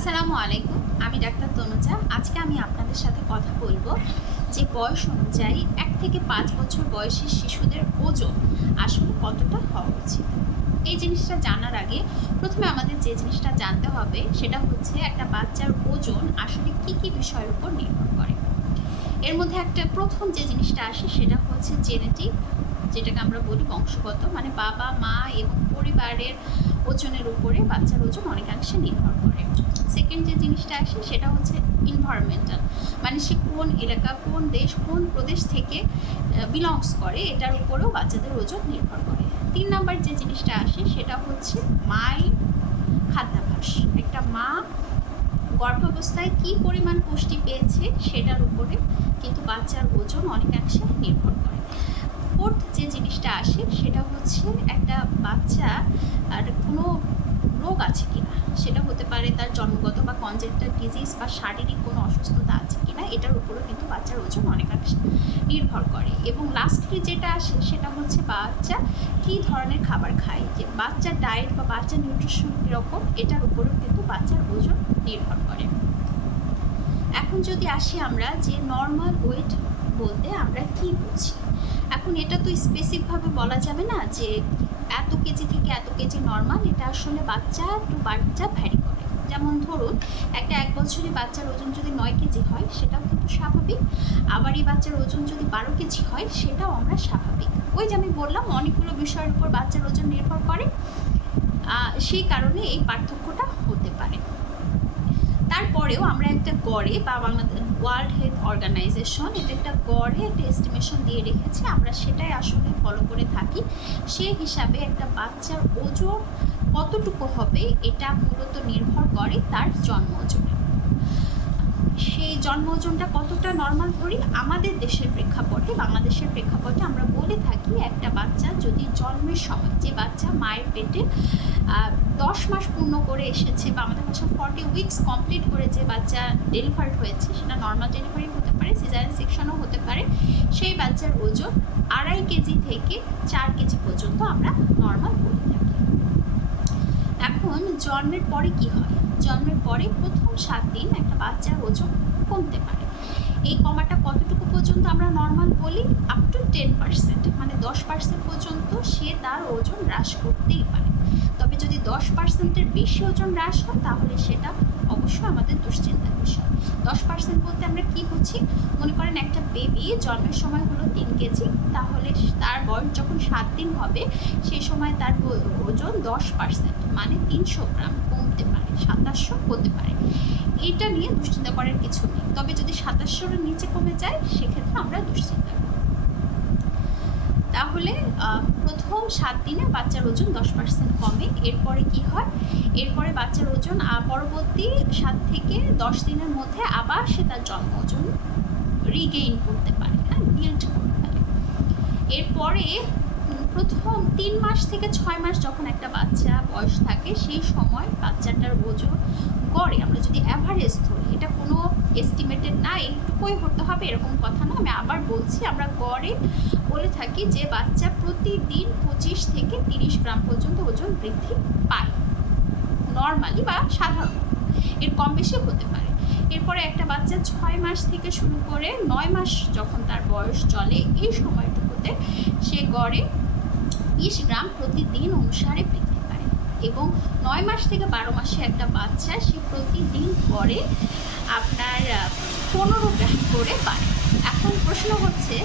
আসসালামু আলাইকুম, আমি ডাক্তার তনুজা। আজকে আমি আপনাদের সাথে কথা বলব যে বয়স অনুযায়ী এক থেকে পাঁচ বছর বয়সের শিশুদের ওজন আসলে কতটা হওয়া উচিত। এই জিনিসটা জানার আগে প্রথমে আমাদের যে জিনিসটা জানতে হবে সেটা হচ্ছে একটা বাচ্চার ওজন আসলে কি কি বিষয়ের উপর নির্ভর করে। এর মধ্যে একটা প্রথম যে জিনিসটা আসে সেটা হচ্ছে জেনেটিক, যেটাকে আমরা বলি বংশগত মানে বাবা, মা এবং পরিবারের ওজনের উপরে বাচ্চার ওজন অনেকাংশে নির্ভর করে। সেকেন্ড যে জিনিসটা আসে সেটা হচ্ছে ইনভায়রনমেন্টাল মানে সে কোন এলাকা, কোন দেশ, কোন প্রদেশ থেকে বিলংস করে, এটার উপরেও বাচ্চাদের ওজন নির্ভর করে। তিন নাম্বার যে জিনিসটা আসে সেটা হচ্ছে মায়ের খাদ্যাভ্যাস। একটা মা গর্ভাবস্থায় কি পরিমাণ পুষ্টি পেয়েছে সেটার উপরে কিন্তু বাচ্চার ওজন অনেকাংশে নির্ভর করে। ফোর্থ যে জিনিসটা আসে সেটা হচ্ছে একটা বাচ্চা আর কোনো রোগ আছে কিনা, সেটা হতে পারে তার জন্মগত বা কনজেক্টাল ডিজিজ বা শারীরিক কোনো অসুস্থতা আছে কিনা, এটার উপরেও কিন্তু বাচ্চার ওজন অনেকাংশে নির্ভর করে। এবং লাস্টলি যেটা আসে, সেটা হচ্ছে বাচ্চা কী ধরনের খাবার খায়, যে বাচ্চার ডায়েট বা বাচ্চার নিউট্রিশন কীরকম, এটার উপরেও কিন্তু বাচ্চার ওজন নির্ভর করে। এখন যদি আসি আমরা যে নর্মাল ওয়েট বলতে আমরা কি বুঝি? এখন এটা তো স্পেসিফিকভাবে বলা যাবে না যে এত কেজি থেকে এত কেজি নর্মাল এটা আসলে বাচ্চা টু বাচ্চা ভ্যারি করে। যেমন ধরুন, একটা এক বছরের বাচ্চার ওজন যদি নয় কেজি হয়, সেটাও কিন্তু স্বাভাবিক। আবার এই বাচ্চার ওজন যদি বারো কেজি হয়, সেটাও আমরা স্বাভাবিক। ওই যে আমি বললাম, অনেকগুলো বিষয়ের উপর বাচ্চার ওজন নির্ভর করে। সেই কারণে এই পার্থক্যটা তারপরেও আমরা একটা গড়ে বা বাংলাদেশ ওয়ার্ল্ড হেলথ অর্গানাইজেশন এটা একটা গড়ে একটা এস্টিমেশন দিয়ে রেখেছে। আমরা সেটাই আসলে ফলো করে থাকি। সেই হিসাবে একটা বাচ্চার ওজন কতটুকু হবে, এটা মূলত নির্ভর করে তার জন্ম ওজনে সেই জন্ম ওজনটা কতটা নর্মাল ধরি, আমাদের দেশের প্রেক্ষাপটে, বাংলাদেশের প্রেক্ষাপটে আমরা বলে থাকি একটা বাচ্চা যদি জন্মের সময়, যে বাচ্চা মায়ের পেটে দশ মাস পূর্ণ করে এসেছে বা আমাদের কাছে ফর্টি উইকস কমপ্লিট করে যে বাচ্চা ডেলিভার্ড হয়েছে, সেটা নর্মাল ডেলিভারি হতে পারে সিজারিয়ান সেকশনও হতে পারে, সেই বাচ্চার ওজন আড়াই কেজি থেকে চার কেজি পর্যন্ত আমরা নর্মাল বলে থাকি। এখন জন্মের পরে কি হয়? জন্মের পরে প্রথম সাত দিন একটা বাচ্চার ওজন কমতে পারে। এই কমাটা কতটুকু পর্যন্ত আমরা নর্মাল বলি? আপ টু টেন পার্সেন্ট মানে দশ পার্সেন্ট পর্যন্ত সে তার ওজন হ্রাস করতেই পারে। তবে যদি দশ পার্সেন্টের বেশি ওজন হ্রাস হয়, তাহলে সেটা অবশ্যই আমাদের দুশ্চিন্তার বিষয়। দশ পার্সেন্ট বলতে আমরা কি বুঝি? মনে করেন একটা বেবি জন্মের সময় হলো তিন কেজি, তাহলে তার বয়স যখন সাত দিন হবে সেই সময় তার ওজন দশ পার্সেন্ট মানে তিনশো গ্রাম কমতে পারে, সাতাশশো হতে পারে। এটা নিয়ে দুশ্চিন্তা করার কিছু নেই। তবে যদি সাতাশশোর নিচে কমে যায়, সেক্ষেত্রে আমরা দুশ্চিন্তা করব। তাহলে প্রথম সাত দিনে বাচ্চার ওজন দশ পার্সেন্ট কমে। এরপরে কি হয়? এরপরে বাচ্চার ওজন পরবর্তী সাত থেকে দশ দিনের মধ্যে আবার সে তার জন্ম ওজন রিগেইন করতে পারে হ্যাঁ বিল্ড করতে পারে। এরপরে প্রথম তিন মাস থেকে ছয় মাস যখন একটা বাচ্চা বয়স থাকে, সেই সময় বাচ্চাটার ওজন গড়ে। আমরা যদি অ্যাভারেজ ধরি, এটা কোনো এস্টিমেটেড না, এইটুকুই হতে হবে, এরকম কথা না। আমি আবার বলছি, আমরা গড়ে বলে থাকি যে বাচ্চা প্রতিদিন পঁচিশ থেকে তিরিশ গ্রাম পর্যন্ত ওজন বৃদ্ধি পায়। নর্মালি বা সাধারণ। এর কম বেশি হতে পারে। এরপরে একটা বাচ্চা ছয় মাস থেকে শুরু করে নয় মাস যখন তার বয়স চলে, এই সময়টুকুতে সে গড়ে বিশ গ্রাম প্রতিদিন অনুসারে বৃদ্ধি এবং নয় মাস থেকে বারো মাসে একটা বাচ্চা সে প্রতিদিন পরে আপনার পনেরো গ্রাম করে পায় এখন প্রশ্ন হচ্ছে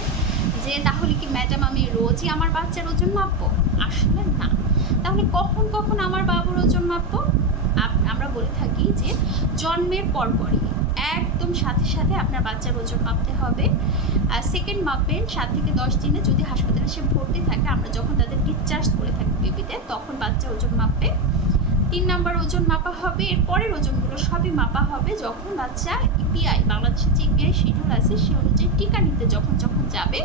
যে তাহলে কি ম্যাডাম আমি রোজই আমার বাচ্চার ওজন মাপবো? আসলে না। তাহলে কখন কখন আমার বাবুর ওজন মাপবো? আমরা বলে থাকি যে জন্মের পরপরই। একদম সাথে সাথে আপনার বাচ্চার ওজন মাপতে হবে। আর সেকেন্ড মাপবেন সাত থেকে দশ দিনে যদি হাসপাতালে সে ভর্তি থাকে, আমরা যখন তাদের ডিসচার্জ করে থাকি বেবিতে তখন বাচ্চার ওজন মাপবে তিন নাম্বার ওজন মাপা হবে, এর পরের ওজনগুলো সবই মাপা হবে যখন বাচ্চা ইপিআই বাংলাদেশের যে ইপিআই শিডিউল আছে, সে অনুযায়ী টিকা নিতে যখন যখন যাবে,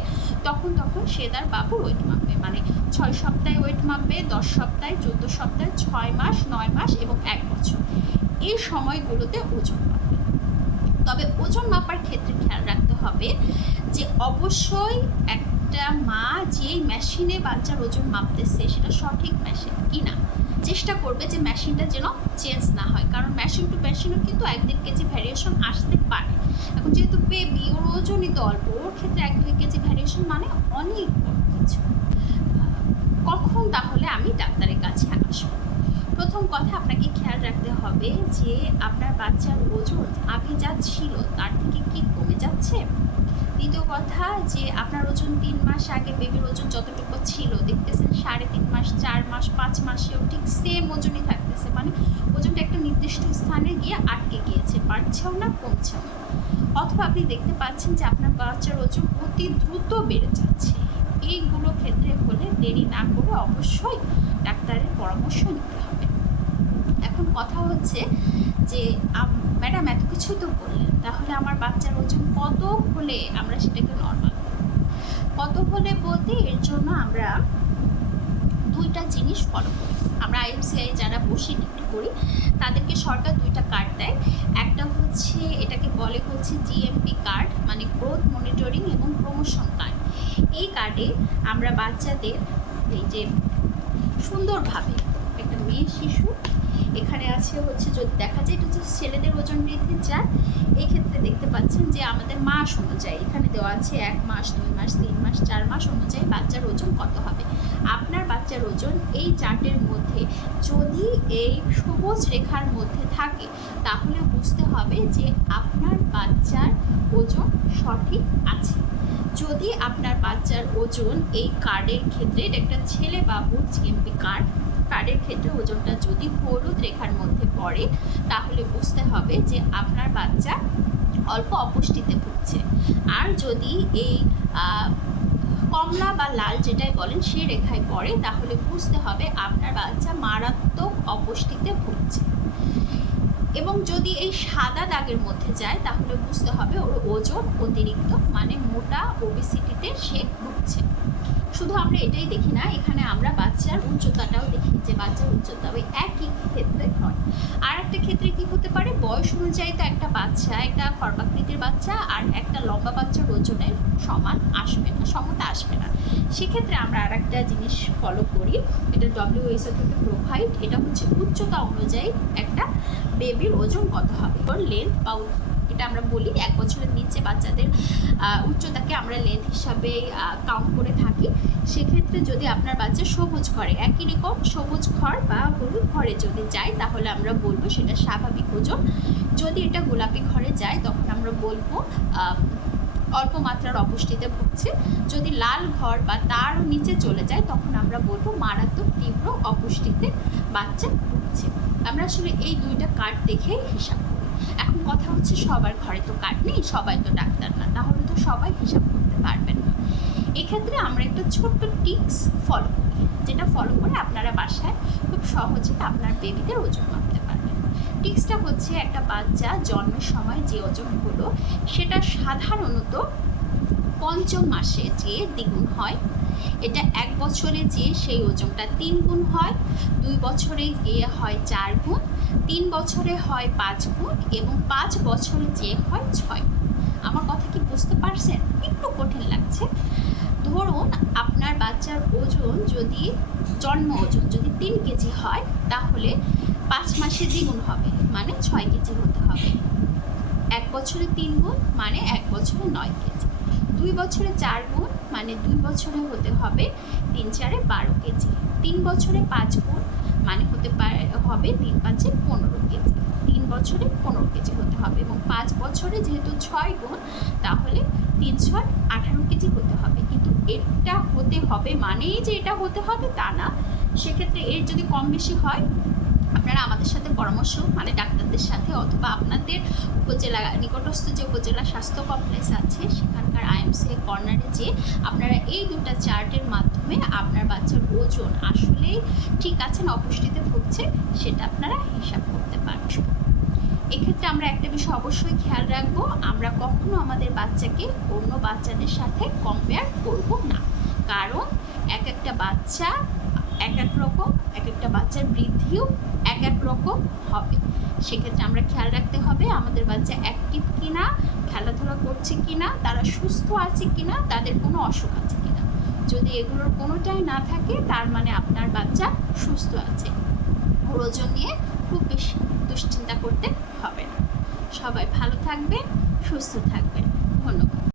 তখন তখন সে তার বাবুর ওয়েট মাপবে। মানে ছয় সপ্তাহে ওয়েট মাপবে, দশ সপ্তাহে, চোদ্দ সপ্তাহে, ছয় মাস, নয় মাস এবং এক বছর। এই সময়গুলোতে ওজন মাপবে তবে ওজন মাপার ক্ষেত্রে খেয়াল রাখতে হবে যে অবশ্যই একটা মা যেই মেশিনে বাচ্চার ওজন মাপতেছে সেটা সঠিক মেশিন কি না চেষ্টা করবে যে মেশিনটা যেন চেঞ্জ না হয়। কারণ মেশিন টু মেশিনও কিন্তু এক দেড় কেজি ভ্যারিয়েশন আসতে পারে। এখন যেহেতু বেবি ওর ওজনই তো অল্প, ওর ক্ষেত্রে এক দুই কেজি ভ্যারিয়েশন মানে অনেক বড় কিছু। কখন তাহলে আমি ডাক্তারের কাছে আসব? প্রথম কথা আপনাকে খেয়াল রাখতে হবে যে আপনার বাচ্চার ওজন আগে যা ছিল তার থেকে কি কমে যাচ্ছে? দ্বিতীয় কথা যে আপনার ওজন তিন মাস আগে বেবির ওজন যতটুকু ছিল, দেখতেছেন সাড়ে তিন মাস, চার মাস, পাঁচ মাসেও ঠিক সেম ওজনই থাকতেছে। মানে ওজনটা একটা নির্দিষ্ট স্থানে গিয়ে আটকে গিয়েছে, বাড়ছেও না, কমছেও না। অথবা আপনি দেখতে পাচ্ছেন যে আপনার বাচ্চার ওজন অতি দ্রুত বেড়ে যাচ্ছে। এইগুলো ক্ষেত্রে হলে দেরি না করে অবশ্যই ডাক্তারের পরামর্শ নিতে হবে। এখন কথা হচ্ছে যে ম্যাডাম এত কিছুই তো বললেন, তাহলে আমার বাচ্চার ওজন কত হলে আমরা সেটাকে নর্মাল কত হলে বলতে এর জন্য আমরা দুইটা জিনিস ফলো করি। আমরা আইএমসিআই যারা বসে ডিগ্রি করি, তাদেরকে সরকার দুইটা কার্ড দেয়। একটা হচ্ছে, এটাকে বলে হচ্ছে জিএমপি কার্ড মানে গ্রোথ মনিটরিং এবং প্রমোশন কার্ড এই কার্ডে আমরা বাচ্চাদের, এই যে সুন্দরভাবে একটা মেয়ে, শিশু এখানে আছে হচ্ছে যদি দেখা যায় এটা হচ্ছে ছেলেদের ওজন বৃদ্ধির চার এই ক্ষেত্রে দেখতে পাচ্ছেন যে আমাদের মাস অনুযায়ী এখানে দেওয়া আছে এক মাস, দুই মাস, তিন মাস, চার মাস অনুযায়ী বাচ্চার ওজন কত হবে। আপনার বাচ্চার ওজন এই চার্টের মধ্যে যদি এই সবুজ রেখার মধ্যে থাকে, তাহলে বুঝতে হবে যে আপনার বাচ্চার ওজন সঠিক আছে। যদি আপনার বাচ্চার ওজন এই কার্ডের ক্ষেত্রে এটা একটা ছেলে বাবুর জিএমপি কার্ড কার্ডের ক্ষেত্রে ওজনটা যদি হলুদ রেখার মধ্যে পড়ে, তাহলে বুঝতে হবে যে আপনার বাচ্চা অল্প অপুষ্টিতে ভুগছে। আর যদি এই কমলা বা লাল যেটাই বলেন সেই রেখায় পড়ে, তাহলে বুঝতে হবে আপনার বাচ্চা মারাত্মক অপুষ্টিতে ভুগছে। এবং যদি এই সাদা দাগের মধ্যে যায়, তাহলে বুঝতে হবে ওর ওজন অতিরিক্ত মানে মোটা ওবিসিটিতে সে ভুগছে। শুধু আমরা এটাই দেখি না, এখানে আমরা বাচ্চার উচ্চতাটাও দেখি যে বাচ্চার উচ্চতা ওই একই ক্ষেত্রে হয়। আর একটা ক্ষেত্রে কি হতে পারে? বয়স অনুযায়ী তো একটা বাচ্চা, একটা খর্বাকৃতির বাচ্চা আর একটা লম্বা বাচ্চার ওজনের সমান আসবে না, সমতা আসবে না। সেক্ষেত্রে আমরা আর একটা জিনিস ফলো করি, এটা ডব্লিউএসও থেকে প্রোভাইড এটা হচ্ছে উচ্চতা অনুযায়ী একটা বেবির ওজন কত হবে? ওর লেন্থ বা এটা আমরা বলি, এক বছরের নিচে বাচ্চাদের উচ্চতাকে আমরা লেন্থ হিসাবে কাউন্ট করে থাকি। সেক্ষেত্রে যদি আপনার বাচ্চা সবুজ ঘরে, একই রকম সবুজ ঘর বা হলুদ ঘরে যদি যায়, তাহলে আমরা বলব সেটা স্বাভাবিক ওজন। যদি এটা গোলাপি ঘরে যায়, তখন আমরা বলব অল্প মাত্রার অপুষ্টিতে ভুগছে। যদি লাল ঘর বা তার নিচে চলে যায়, তখন আমরা বলব মারাত্মক তীব্র অপুষ্টিতে বাচ্চা ভুগছে। আমরা আসলে এই দুইটা কার্ড দেখেই হিসাব করি। এখন কথা হচ্ছে সবার ঘরে তো কার্ড নেই, সবাই তো ডাক্তার না, তাহলে তো সবাই হিসাব করতে পারবেন না। এক্ষেত্রে আমরা একটা ছোট্ট টিপস ফলো করি, যেটা ফলো করে আপনারা বাসায় খুব সহজে আপনার বেবিদের ওজন মাপতে পারবেন। টিপসটা হচ্ছে একটা বাচ্চা জন্মের সময় যে ওজন হলো সেটা সাধারণত পঞ্চম মাসে যে দ্বিগুণ হয়, এটা এক বছরে যে সেই ওজনটা তিন গুণ হয়, দুই বছরে গিয়ে হয় চার গুণ তিন বছরে হয় পাঁচ গুণ এবং পাঁচ বছরে যে হয় ছয়। আমার কথা কি বুঝতে পারছেন? একটু কঠিন লাগছে। ধরুন আপনার বাচ্চার ওজন যদি, জন্ম ওজন যদি তিন কেজি হয়, তাহলে পাঁচ মাসে দ্বিগুণ হবে মানে ছয় কেজি হতে হবে। এক বছরে তিন গুণ মানে এক বছরে নয় কেজি। দুই বছরে চার গুণ মানে দুই বছরে হতে হবে তিন চারে বারো কেজি। তিন বছরে পাঁচ গুণ মানে হতে পারে, হবে তিন পাঁচে পনেরো কেজি। তিন বছরে পনেরো কেজি হতে হবে এবং পাঁচ বছরে যেহেতু ছয় গুণ, তাহলে তিন ছয় আঠারো কেজি হতে হবে। কিন্তু এটা হতে হবে মানেই যে এটা হতে হবে তা না। সেক্ষেত্রে এর যদি কম বেশি হয় আপনারা আমাদের সাথে পরামর্শ মানে ডাক্তারদের সাথে অথবা আপনাদের উপজেলা, নিকটস্থ যে উপজেলা স্বাস্থ্য কমপ্লেক্স আছে, সেখানকার আইএমসি কর্নারে যে আপনারা এই দুটো চার্টের মাধ্যমে আপনার বাচ্চার ওজন আসলেই ঠিক আছে না অপুষ্টিতে ভুগছে, সেটা আপনারা হিসাব করতে পারবেন। এক্ষেত্রে আমরা একটা বিষয় অবশ্যই খেয়াল রাখব, আমরা কখনো আমাদের বাচ্চাকে অন্য বাচ্চাদের সাথে কম্পেয়ার করব না। কারণ এক একটা বাচ্চা এক এক রকম, এক একটা বাচ্চার বৃদ্ধিও এক এক রকম হবে। সেক্ষেত্রে আমরা খেয়াল রাখতে হবে, আমাদের বাচ্চা অ্যাক্টিভ কিনা, খেলাধুলা করছে কিনা, তারা সুস্থ আছে কিনা, তাদের কোনো অসুখ আছে কিনা। যদি এগুলোর কোনোটাই না থাকে, তার মানে আপনার বাচ্চা সুস্থ আছে। ওর ওজন নিয়ে খুব বেশি দুশ্চিন্তা করতে হবে না। সবাই ভালো থাকবেন, সুস্থ থাকবেন। ধন্যবাদ।